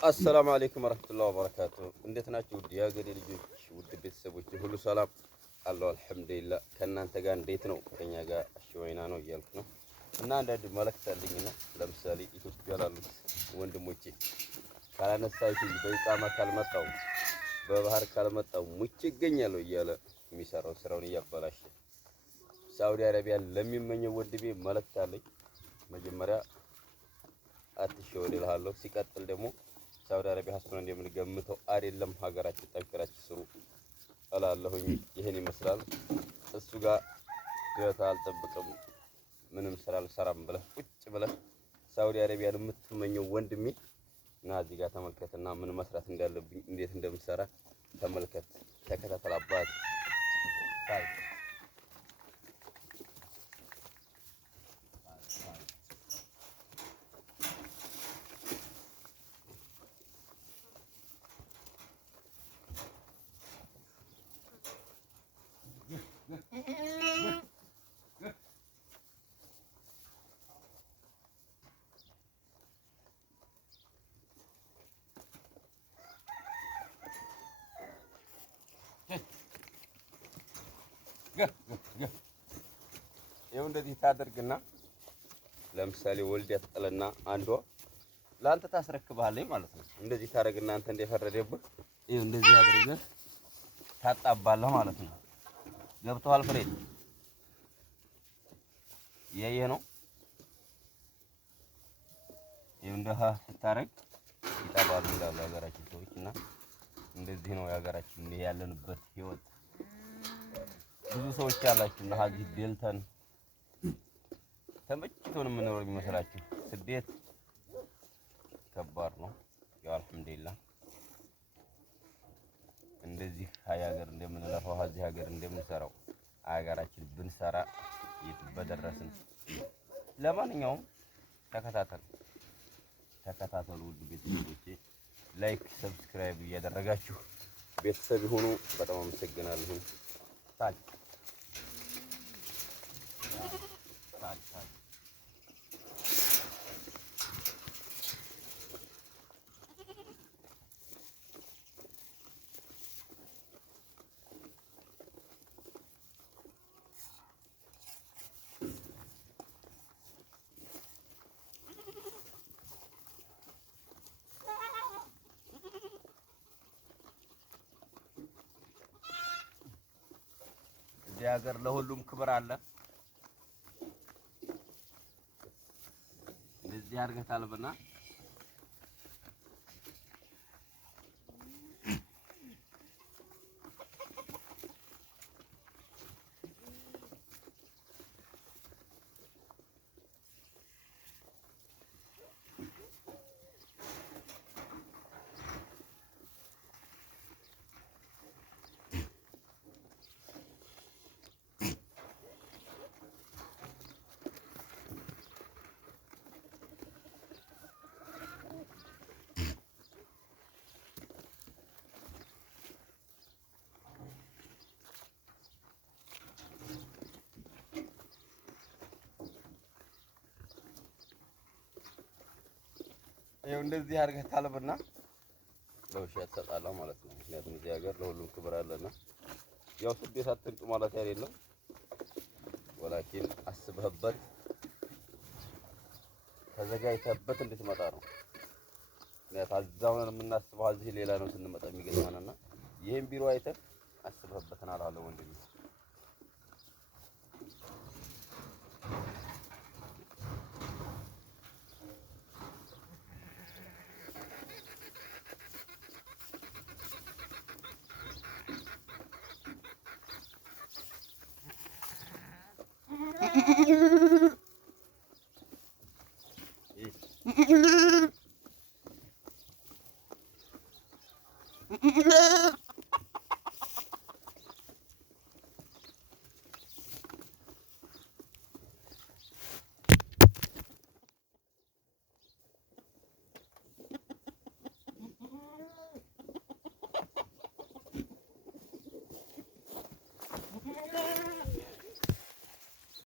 አሰላሙ አለይኩም ወራህመቱላሂ ወበረካቱ። እንዴት ናችሁ? ውድ የሀገሬ ልጆች፣ ውድ ቤተሰቦች ሁሉ ሰላም አለው? አልሐምዱሊላህ። ከእናንተ ጋር እንዴት ነው? ከኛ ጋር አሽወይና ነው እያልኩ ነው። እና አንዳንድ መልእክት አለኝና ለምሳሌ ኢትዮጵያ ላሉት ወንድሞቼ ካላነሳችሁ በኢቃማ ካልመጣው በባህር ካልመጣው ሙቼ ይገኛለሁ እያለ የሚሰራው ስራውን እያበላሸ ሳውዲ አረቢያን ለሚመኘው ወንድሜ መልእክት አለኝ። መጀመሪያ አትሸወድ እልሃለሁ። ሲቀጥል ደግሞ ሳውዲ አረቢያ ሀስቡን እንደምንገምተው አይደለም። ሀገራችን ጠንክራችሁ ስሩ እላለሁኝ። ይሄን ይመስላል። እሱ ጋር ግታ አልጠብቅም ምንም ስራ አልሰራም ብለህ ቁጭ ብለህ ሳውዲ አረቢያን የምትመኘው ወንድሜ እና እዚህ ጋር ተመልከትና ምን መስራት እንዳለብኝ እንዴት እንደምሰራ ተመልከት፣ ተከታተል አባት ታይ ይኸው እንደዚህ ታደርግና ለምሳሌ ወልድ ያጥልና አንዷ ለአንተ ታስረክብሃለች ማለት ነው። እንደዚህ ታደርግና አንተ እንደፈረደብህ ይኸው እንደዚህ አድርገህ ታጣባለህ ማለት ነው። ገብቶሃል ፍሬ? ያየህ ነው። ይኸው እንደህ ስታረግ ይጣባሉ እንዳሉ ሀገራችን ሰዎች እና እንደዚህ ነው የሀገራችን ያለንበት ህይወት። ብዙ ሰዎች ያላችሁ እና ሀዚህ ደልተን ተመችቶን የምንኖር የሚመስላችሁ ስደት ከባድ ነው። ያው አልሐምዱሊላህ እንደዚህ ሀገር እንደምንለፋው ሀዚህ ሀገር እንደምንሰራው ሀገራችን ብንሰራ የት በደረስን። ለማንኛውም ተከታተሉ ውድ ቤተሰቦቼ፣ ላይክ ሰብስክራይብ እያደረጋችሁ ቤተሰብ ይሁኑ። በጣም አመሰግናለሁ። ታል እዚህ ሀገር ለሁሉም ክብር አለ። እንደዚህ አድርገህ ታልብና ይኸው እንደዚህ አድርገህ ታልብና ለውሻ ትሰጣለህ ማለት ነው። ምክንያቱም እዚህ ሀገር ለሁሉም ክብር አለና ያው ስደት አትንጡ ማለት አይደለም፣ ወላኪን አስበህበት ተዘጋጅተህበት እንድትመጣ ነው። ምክንያቱም አዛው ነን የምናስበው እዚህ ሌላ ነው ስንመጣ የሚገጥመንና ይሄን ቢሮ አይተህ አስበህበት አላለሁ ወንድሜ።